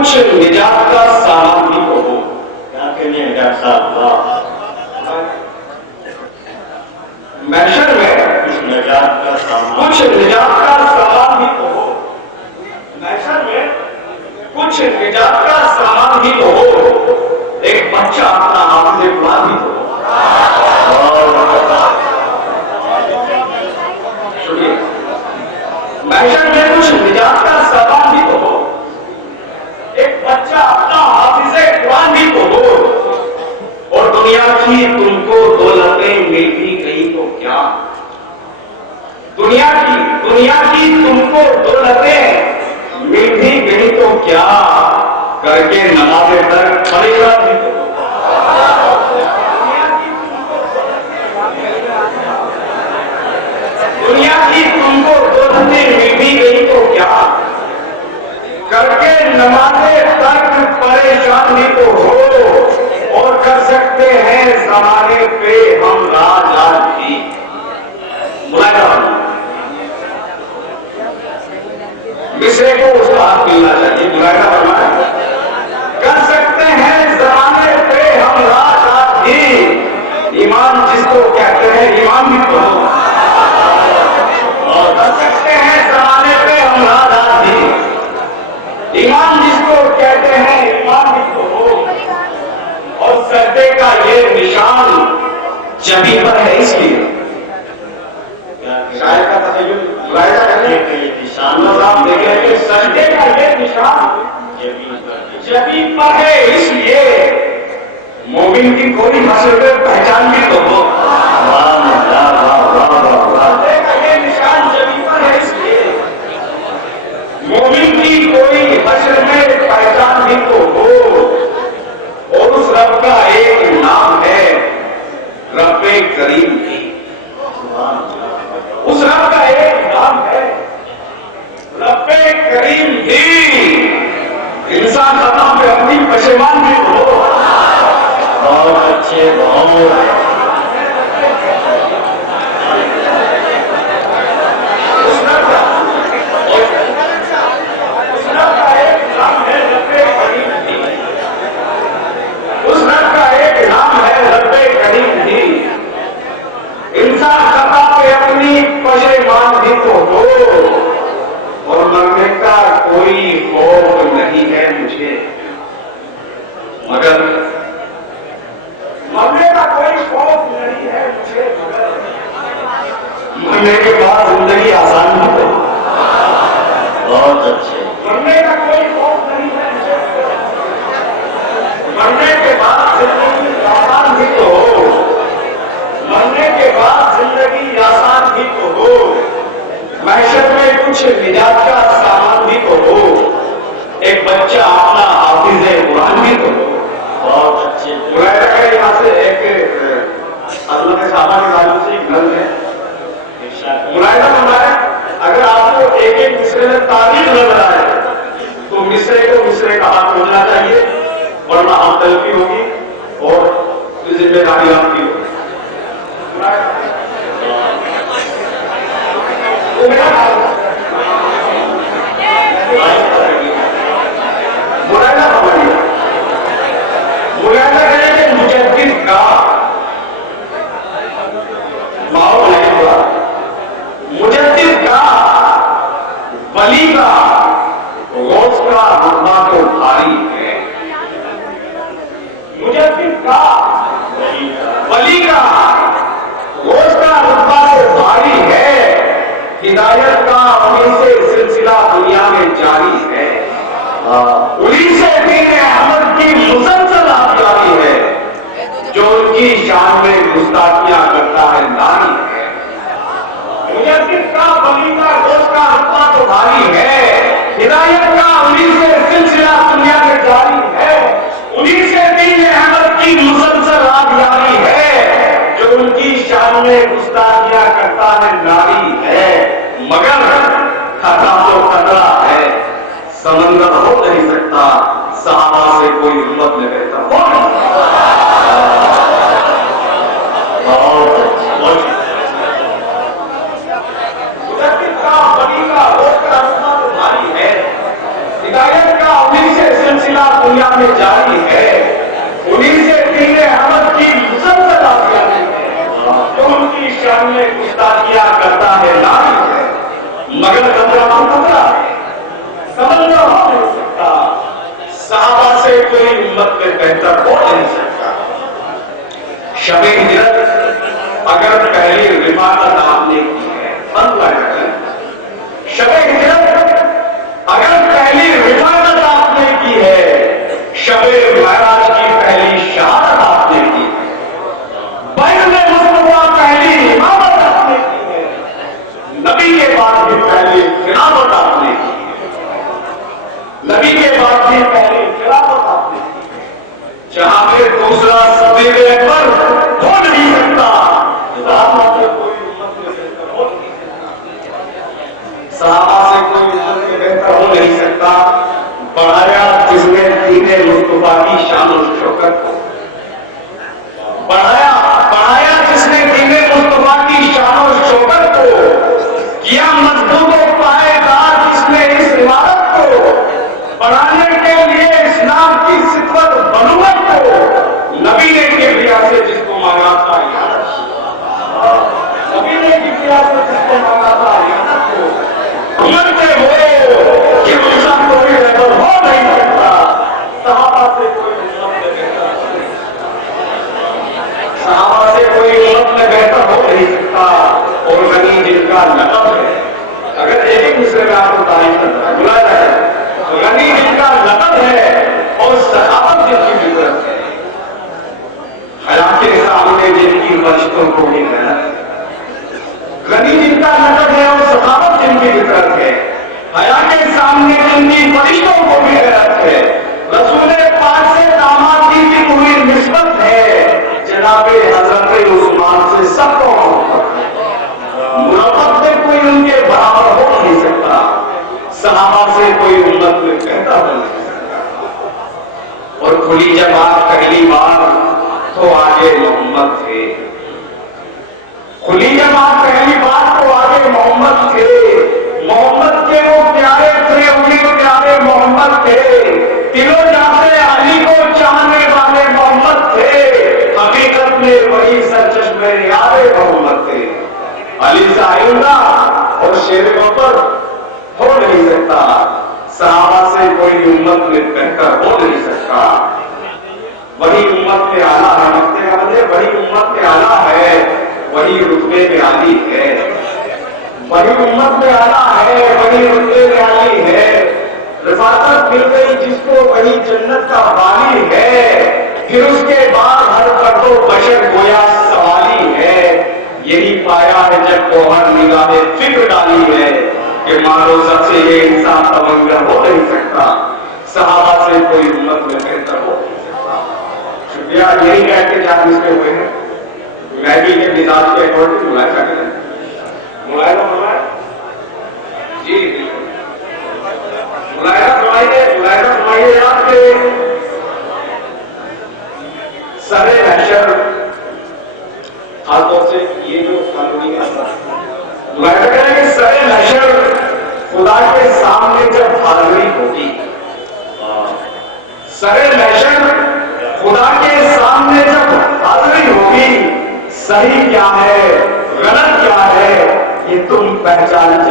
کچھ نجات کا سامان بھی تو ہو. کیا کہنے ہیں ڈاکٹر صاحب؟ محشر میں کچھ نجات کا سامان بھی تو ہو. محشر میں کچھ نجات کا سامان بھی تو ہو. ایک بچہ اپنا حافظ قرآن بھی تو ہو. محشر میں کچھ نجات کا سامان بھی تو ہو. ایک بچہ اپنا حافظ قرآن بھی تو ہو. اور دنیا کی تم کو دولتیں مل بھی گئی تو کیا. دنیا کی تم کو دولتیں مل بھی گئی تو کیا. کر کے نماز ترک پریشان بھی تو ہو. دنیا کی تم کو دولتیں مل بھی گئی تو کیا. کر کے نماز ترک پریشان بھی تو ہو. اور کر سکتے ہیں زمانے پہ ہم راج آج بھی. مصرے کو اس کا حق ملنا چاہیے. ملاحظہ فرمائیں. کر سکتے ہیں زمانے پہ ہم راج آج بھی. ایمان جس کو کہتے ہیں ایمان بھی تو ہو. اور کر سکتے ہیں زمانے پہ ہم راج آج بھی. ایمان جس کو کہتے ہیں ایمان بھی تو ہو. اور سجدے کا یہ نشان جبھی پر ہے اس لیے. شاید کا تخیل ملاحظہ کرنے کے لیے نشان آپ دیکھیں کہ سجدے کا یہ نشان جبھی پر ہے اس لیے. مومن کی کوئی حسرت پہچان بھی تو ہو. سجدے کا یہ نشان جبھی پر ہے اس لیے. مومن کی کوئی حشر میں پہچان بھی تو ہو. اور اس رب کا ایک نام ہے رب کریم بھی. اس رب کا ایک نام ہے رب کریم بھی. انسان خطا پہ اپنی پشیمان بھی ہو. بہت اچھے بہت انسان خطا پہ اپنی پشیمان بھی تو ہو. اور مرنے کا کوئی خوف نہیں ہے مجھے. مگر مرنے کا کوئی خوف نہیں ہے مجھے. مرنے کے بعد زندگی آسان بھی تو. بہت اچھے. مرنے کا کوئی خوف نہیں ہے مجھے. مرنے کے بعد زندگی آسان بھی تو ہو. مرنے کے بعد زندگی آسان بھی تو ہو. محشر میں کچھ نجات کا سامان بھی تو ہو. ایک بچہ اپنا حافظ قرآن بھی تو ہو. بہت اچھے. یہاں سے ایک حضرت صحابہ کے تعلق سے ایک گھر ہے. ملاحظہ فرمائیں. اگر آپ کو ایک ایک مصرے میں تاریخ نظر آئے تو مصرے کو مصرے کا حق ہونا چاہیے. ورنہ آپ تلفی ہوگی اور ذمہ داری آپ کی ہوگی. ملاحظہ کریں کہ مجدد کا ماحول نہیں ہوا. مجدد کا ولی کا غوث کا رتبہ تو بھاری ہے. مجدد کا ولی کا غوث کا رتبہ تو بھاری ہے. ہدایت کا انہیں سے سلسلہ دنیا میں جاری ہے. انہیں سے دین احمد کی مسلسل آبیاری ہے. جو ان کی شان میں گستاخیاں کرتا ہے ناری ہے. مجدد کا ولی کا غوث کا رتبہ تو بھاری ہے. ہدایت کا انہیں سے سلسلہ دنیا میں جاری ہے. انہیں سے دین احمد کی مسلسل آبیاری ہے. جو ان کی شان میں گستاخیاں کرتا ہے ناری ہے. مگر خطا تو خطرہ ہے. سمندر ہو نہیں سکتا. صحابہ سے کوئی ہمت میں بہتر ہو نہیں سکتا. مجدد کا ولی کا غوث کا رتبہ تو بھاری ہے. ہدایت کا انہیں سے کی شان میں گستاخیاں کرتا ہے لائق ہے، مگر خطرہ تو خطرہ ہے، سمجھنا ہو نہیں سکتا، صحابہ سے کوئی امت میں بہتر ہو نہیں سکتا۔ شب ہجرت اگر پہلی رفاقت آپ نے کی ہے، شب ہجرت اگر پہلی رفاقت آپ نے کی ہے، شب معراج کی پہلی شہادت آپ نے کی ہے، بیت مصطفیٰ پہلی امامت آپ نے کی ہے، نبی کے بعد بھی پہلی خلافت آپ نے کی ہے، نبی کے بعد بھی پہلی خلافت آپ نے کی ہے، جہاں پہ دوسرا صدیق اکبر ہو نہیں سکتا، صحابہ سے کوئی امت میں بہتر ہو نہیں سکتا، صحابہ سے کوئی امت میں بہتر ہو نہیں سکتا۔ بڑھایا جس نے دین مصطفیٰ کی شان و شوکت کو، بڑھایا جس نے دین مصطفیٰ کی شان و شوکت کو، کیا مضبوط و پائیدار جس نے اس عمارت کو، بڑھانے کے لیے اسلام کی صفت بنوت کو، نبی نے کبریا سے جس کو مانگا تھا نبی نے کبریا سے جس کو مانگا تھا امت سے ہو کہ ان سب کوئی لیول ہو نہیں سکتا، صحابہ سے کوئی امت میں بہتر، صحابہ سے کوئی امت میں بہتر ہو نہیں سکتا۔ اور غنی جن کا لقب ہے، اگر ایک دوسرے میں آپ کو تعریف کرتا ہے بلایا جائے، غنی جن کا لقب ہے اور صحابت جن کی فطرت ہے، حیا کے سامنے جن کی فرشتوں کو بھی غیرت ہے، غنی جن کا لقب ہے اور صحابت جن کی فطرت ہے، حیا کے سامنے جن کی فرشتوں کو بھی غیرت ہے، رسول پاک سے داماد کی بھی پوری نسبت ہے، جناب حضرت عثمان سے سب کو محبت میں کوئی ان کے برابر ہو نہیں سکتا، صحابہ سے کوئی امت میں بہتر ہو نہیں سکتا۔ اور کھلی جماعت پہلی بار تو آگے محمد تھے، کھلی جماعت پہلی بار تو آگے محمد تھے، محمد کے وہ پیارے تھے، انہیں پیارے محمد تھے، دلوں جاتے علی کو چاہنے والے محمد تھے، حقیقت میں وہی سرچشمے یاد محمد تھے۔ علی سے آئندہ اور شیر پر ہو نہیں سکتا، صحابہ سے کوئی امت میں بہتر ہو نہیں سکتا، وہی امت میں اعلیٰ ہے، وہی امت میں اعلیٰ ہے، وہی رتبے میں عالی ہے، وہی امت میں اعلیٰ ہے، وہی رتبے میں عالی ہے، رفاقت مل گئی جس کو وہی جنت کا والی ہے، پھر اس کے بعد ہر فرد و بشر گویا سوالی ہے، یہی پایا ہے جب گوہر نگاہ فکر ڈالی ہے کہ مارو سب سے یہ انسان تمنگر ہو نہیں سکتا، صحابہ سے کوئی امت میں بہتر ہو نہیں سکتا۔ شکریہ، یہی کہہ کے جان اس میں ہوئے ہیں مہدی کے مزاج کے اکارڈنگ ملائے جا کے ملائے جی ملائزہ فرمائیے آپ کے سر محشر، خاص طور سے یہ جو قانونی ملائزہ کریں کہ سر محشر خدا کے سامنے جب حاضری ہوگی، سر محشر خدا کے سامنے جب حاضری ہوگی، صحیح کیا ہے غلط کیا ہے یہ تم پہچان